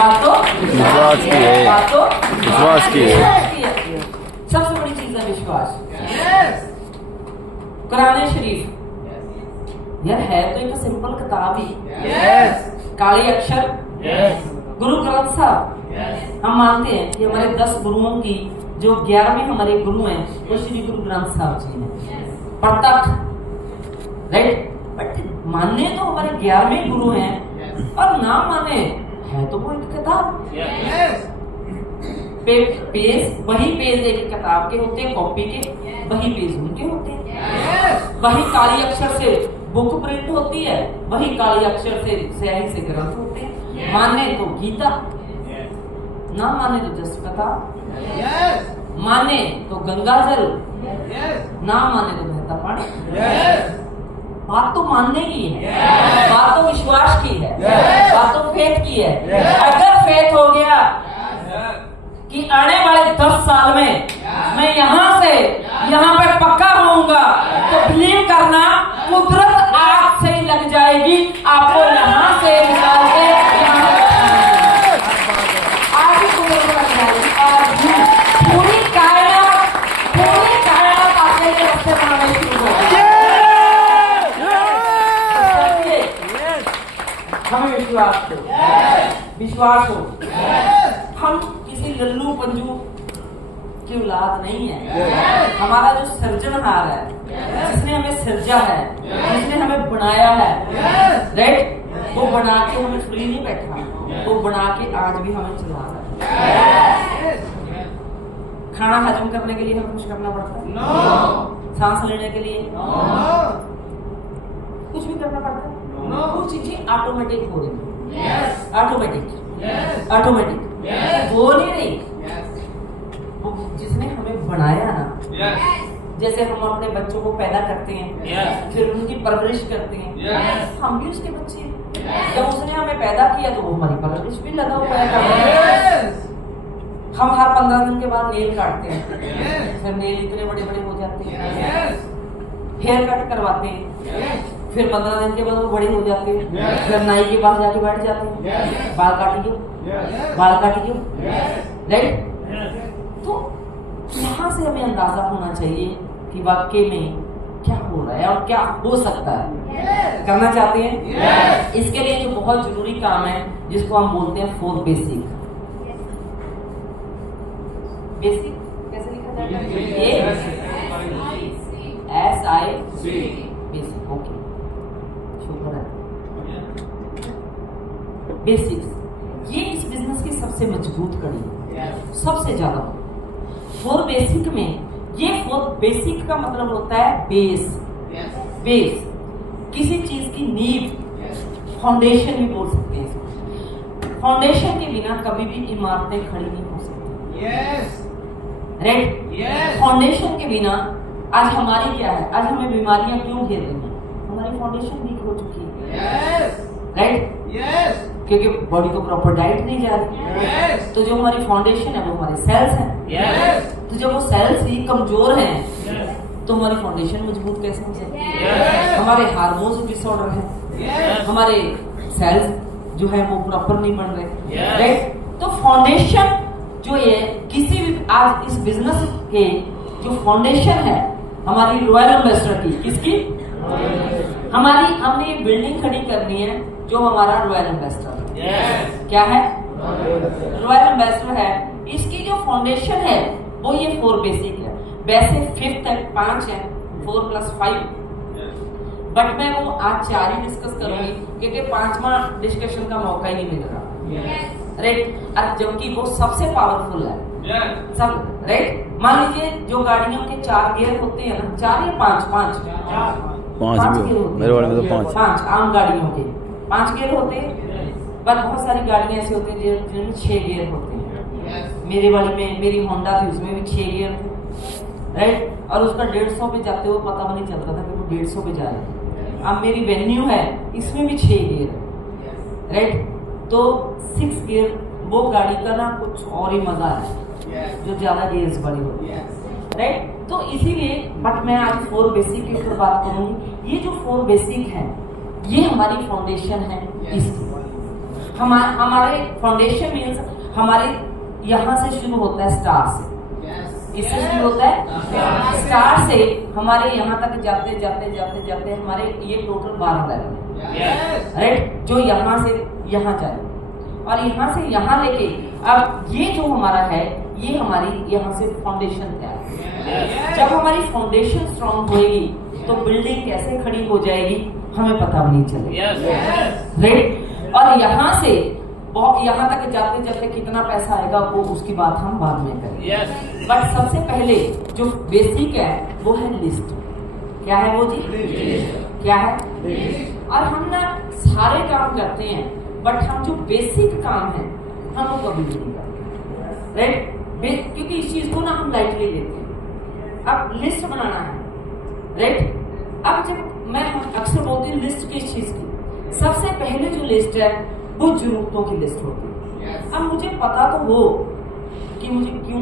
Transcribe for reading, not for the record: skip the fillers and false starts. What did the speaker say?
बातों विश्वास की है, बातों विश्वास की है। सबसे बड़ी चीज है विश्वास। कुरान शरीफ यार है तो एक सिंपल किताब ही, काले अक्षर, गुरु ग्रंथ साहब। हम मानते हैं कि हमारे 10 गुरुओं की जो 11वें हमारे गुरु हैं वो श्री गुरु ग्रंथ साहब जी हैं, प्रत्यक्ष, राइट। बट मानने तो हमारे 11वें गुरु हैं और ना माने है तो वो एक किताब। पेज वही पेज एक किताब के होते हैं, कॉपी के वही पेज उनके होते हैं। वही काली अक्षर से बुक प्रिंट होती है, वही काली अक्षर से स्याही से ग्रंथ होते हैं। माने तो गीता, ना माने तो जस्ट कथा, माने तो गंगा जल, ना माने तो बहता पानी। बात तो मानने की है, बात तो विश्वास की है, बात तो फेथ की है। अगर फेथ हो गया कि आने वाले 10 साल में मैं यहाँ से यहाँ पे पक्का होऊंगा, तो बिलीव करना कुदरत आग से ही लग जाएगी आपको यहाँ से निकाल के यहाँ आज ही कुदरत लग जाएगी। आज भी पूरी कायनात आपके लिए रास्ते बनाने शुरू हो गई। हमें विश्वास हो। हम किसी लल्लू पंजू की औलाद नहीं है। हमारा जो सृजनहार है, जिसने हमें सृजा है, जिसने हमें बनाया है, राइट, वो बना के हमें फ्री नहीं बैठा, वो बना के आज भी हमें चला रहा है। खाना हजम करने के लिए हमें कुछ करना पड़ता है? सांस लेने के लिए कुछ भी करना पड़ता है? वो चीजें ऑटोमेटिक हो रही है। ऑटोमेटिक हो नहीं रही। वो जिसने हमें बनाया ना, जैसे हम अपने बच्चों को पैदा करते हैं, फिर उनकी परवरिश करते हैं, हम भी उसके बच्चे हैं। जब उसने हमें पैदा किया तो वो हमारी परवरिश भी लगा हुआ है। हम हर 15 दिन के बाद नेल काटते हैं, फिर नेल इतने बड़े बड़े हो जाते हैं। हेयर कट करवाते हैं, फिर 15 दिन के बाद वो बड़े हो जाते हैं। फिर नाई के पास जाके बैठ जाते हैं, बाल काटिए, राइट। तो यहाँ से हमें अंदाजा होना चाहिए कि वाकई में क्या हो रहा है और क्या हो सकता है। करना चाहते हैं? इसके लिए जो बहुत जरूरी काम है, जिसको हम बोलते हैं 4 बेसिक। बेसिक कैसे लिखा जाता है? SIC basic. ओके, शुक्र है। बेसिक्स ये इस बिजनेस की सबसे मजबूत कड़ी है, सबसे ज्यादा। 4 बेसिक में ये 4 बेसिक का मतलब होता है बेस। बेस किसी चीज की नींव, फाउंडेशन भी बोल सकते हैं। फाउंडेशन के बिना कभी भी इमारतें खड़ी नहीं हो सकती, राइट। फाउंडेशन के बिना आज हमारी क्या है, आज हमें बीमारियां क्यों घेर रही हैं? हमारी फाउंडेशन वीक हो चुकी है, राइट। क्योंकि बॉडी को प्रॉपर डाइट नहीं जा रही। तो जो हमारी फाउंडेशन है वो हमारे सेल्स हैं। तो जब वो सेल्स ही कमजोर हैं तो हमारी फाउंडेशन मजबूत कैसे हो सकती है? हमारे हार्मोन्स डिसऑर्डर है, हमारे सेल्स जो है वो प्रॉपर नहीं बन रहे, राइट। तो फाउंडेशन जो है किसी भी आज इस बिजनेस के जो फाउंडेशन है हमारी रॉयल एम्बेसडर की, किसकी? हमारी हमने बिल्डिंग खड़ी करनी है जो हमारा रॉयल एम्बेसडर क्या है? रॉयल एम्बेसडर है। इसकी जो फाउंडेशन है वो ये 4 बेसिक है। वैसे 5th है, 5 है, 4 + 5, बट मैं वो आज 4 ही डिस्कस करूंगी क्योंकि 5वां डिस्कशन का मौका ही नहीं मिल रहा, राइट। जबकि वो सबसे पावरफुल है, सब, राइट। मान लीजिए जो गाड़ियों के 4 गियर होते हैं ना, 4 या 5 गियर मेरे वाले में तो 5 आम गाड़ियों के 5 गियर होते हैं, पर बहुत सारी गाड़ियां ऐसी होती हैं जिनमें 6 गियर होते हैं। मेरे वाली में, मेरी होंडा थी, उसमें भी 6 गियर थे, राइट। और उसका 150 पे जाते हुए पता भी नहीं चलता था कि वो 150 पे जा रहा है। अब मेरी वेन्यू है, इसमें भी 6 गियर है, राइट। तो 6 गियर वो गाड़ी का ना कुछ और ही मजा है, जो ज्यादा गियर्स वाली होती है, राइट। तो इसीलिए बट मैं आज 4 बेसिक के ऊपर बात करूंगी। ये जो 4 बेसिक है ये हमारी फाउंडेशन है। इसकी हमारे फाउंडेशन मीन्स हमारे यहाँ से शुरू होता है स्टार से, किससे शुरू होता है स्टार से, हमारे यहाँ तक जाते जाते जाते जाते हमारे ये टोटल 12 लेवल है, राइट, जो यहाँ से यहाँ जाए और यहाँ से यहाँ लेके अब ये जो हमारा है ये हमारी यहाँ से फाउंडेशन है। जब हमारी फाउंडेशन स्ट्रॉन्ग होएगी तो बिल्डिंग कैसे खड़ी हो जाएगी हमें पता भी नहीं चलेगा, राइट। और यहाँ से यहाँ तक जाते जाते कितना पैसा आएगा वो उसकी बात हम बाद में करेंगे। बट सबसे पहले जो बेसिक है वो है लिस्ट। क्या है वो जी? क्या है? और हम ना सारे काम करते हैं बट हम जो बेसिक काम है हम वो कभी नहीं करते, राइट, क्योंकि इस चीज को ना हम लाइटली लेते हैं। अब लिस्ट बनाना है, राइट। अब जब मैं अक्सर बोलती हूँ लिस्ट किस चीज की, सबसे पहले जो लिस्ट है वो जरूरतों की लिस्ट होती है। अब मुझे पता तो हो कि मुझे क्यों